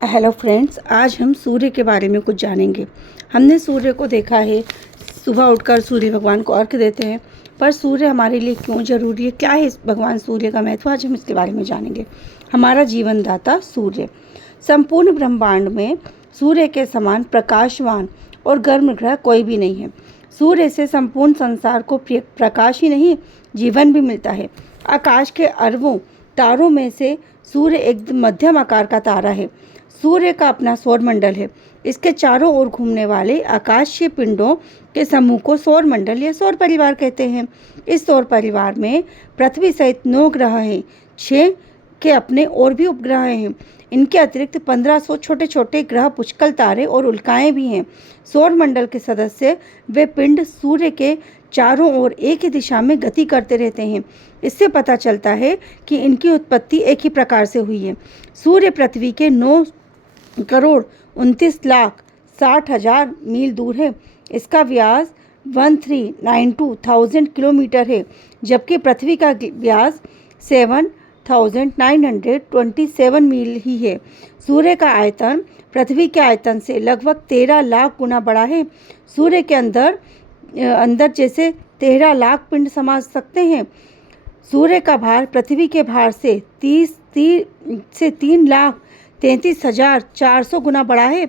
Hello friends, आज हम सूर्य के बारे में कुछ जानेंगे। हमने सूर्य को देखा है, सुबह उठकर सूर्य भगवान को अर्घ्य देते हैं, पर सूर्य हमारे लिए क्यों जरूरी है, क्या है इस भगवान सूर्य का महत्व, आज हम इसके बारे में जानेंगे। हमारा जीवनदाता सूर्य। संपूर्ण ब्रह्मांड में सूर्य के समान प्रकाशवान और गर्म ग्रह कोई भी नहीं है। सूर्य से संपूर्ण संसार को प्रकाश ही नहीं, जीवन भी मिलता है। आकाश के अरबों तारों में से सूर्य एक मध्यम आकार का तारा है। सूर्य का अपना सौरमंडल है। इसके चारों ओर घूमने वाले आकाशीय पिंडों के समूह को सौरमंडल या सौर परिवार कहते हैं। इस सौर परिवार में पृथ्वी सहित 9 ग्रह हैं। 6 के अपने और भी उपग्रह हैं। इनके अतिरिक्त 1500 छोटे छोटे ग्रह, पुष्कल तारे और उल्काएं भी हैं। सौरमंडल के सदस्य वे पिंड सूर्य के चारों ओर एक ही दिशा में गति करते रहते हैं। इससे पता चलता है कि इनकी उत्पत्ति एक ही प्रकार से हुई है। सूर्य पृथ्वी के 9,29,60,000 मील दूर है। इसका व्यास 1392,000 किलोमीटर है, जबकि पृथ्वी का व्यास 7,927 मील ही है। सूर्य का आयतन पृथ्वी के आयतन से लगभग 13 लाख गुना बड़ा है। सूर्य के अंदर जैसे 13 लाख पिंड समा सकते हैं। सूर्य का भार पृथ्वी के भार से 3,33,400 गुना बड़ा है।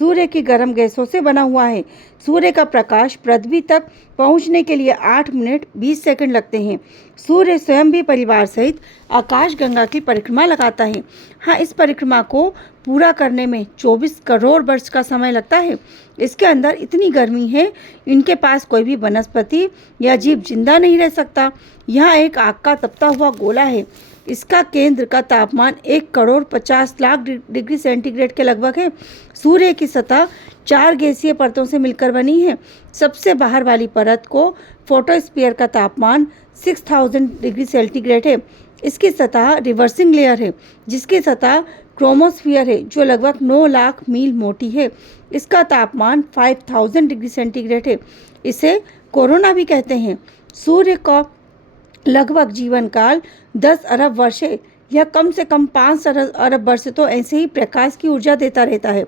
सूर्य की गर्म गैसों से बना हुआ है। सूर्य का प्रकाश पृथ्वी तक पहुंचने के लिए 8 मिनट 20 सेकंड लगते हैं। सूर्य स्वयं भी परिवार सहित आकाशगंगा की परिक्रमा लगाता है। हाँ, इस परिक्रमा को पूरा करने में 24 करोड़ वर्ष का समय लगता है। इसके अंदर इतनी गर्मी है, इनके पास कोई भी वनस्पति या जीव जिंदा नहीं रह सकता। यहाँ एक आग का तपता हुआ गोला है। इसका केंद्र का तापमान 1,50,00,000 डिग्री सेंटीग्रेड के लगभग है। सूर्य की सतह 4 गैसीय परतों से मिलकर बनी है। सबसे बाहर वाली परत को फोटोस्फीयर का तापमान 6000 डिग्री सेंटीग्रेड है। इसकी सतह रिवर्सिंग लेयर है, जिसकी सतह क्रोमोस्फीयर है, जो लगभग 9 लाख मील मोटी है। इसका तापमान 5000 डिग्री सेंटीग्रेड है। इसे कोरोना भी कहते हैं। सूर्य का लगभग जीवन काल 10 अरब वर्ष है, या कम से कम 5 अरब वर्ष तो ऐसे ही प्रकाश की ऊर्जा देता रहता है।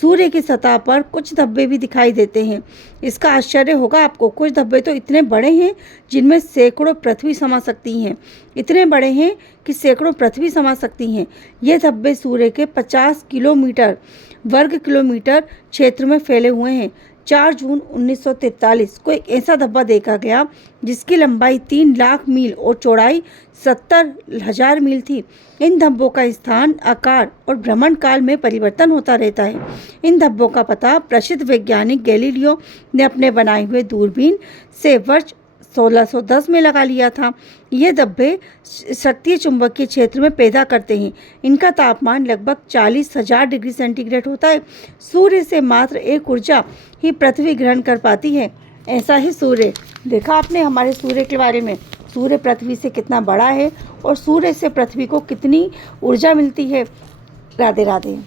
सूर्य की सतह पर कुछ धब्बे भी दिखाई देते हैं। इसका आश्चर्य होगा आपको, कुछ धब्बे तो इतने बड़े हैं जिनमें सैकड़ों पृथ्वी समा सकती हैं। इतने बड़े हैं कि सैकड़ों पृथ्वी समा सकती हैं। ये धब्बे सूर्य के 50 वर्ग किलोमीटर क्षेत्र में फैले हुए हैं। 4 जून 1943 को एक ऐसा धब्बा देखा गया जिसकी लंबाई 3 लाख मील और चौड़ाई 70,000 मील थी। इन धब्बों का स्थान, आकार और भ्रमण काल में परिवर्तन होता रहता है। इन धब्बों का पता प्रसिद्ध वैज्ञानिक गैलीलियो ने अपने बनाए हुए दूरबीन से वर्ष 1610 में लगा लिया था। ये धब्बे शक्ति चुंबकीय क्षेत्र में पैदा करते हैं। इनका तापमान लगभग 40,000 डिग्री सेंटीग्रेड होता है। सूर्य से मात्र एक ऊर्जा ही पृथ्वी ग्रहण कर पाती है। ऐसा ही सूर्य, देखा आपने हमारे सूर्य के बारे में, सूर्य पृथ्वी से कितना बड़ा है और सूर्य से पृथ्वी को कितनी ऊर्जा मिलती है। राधे राधे।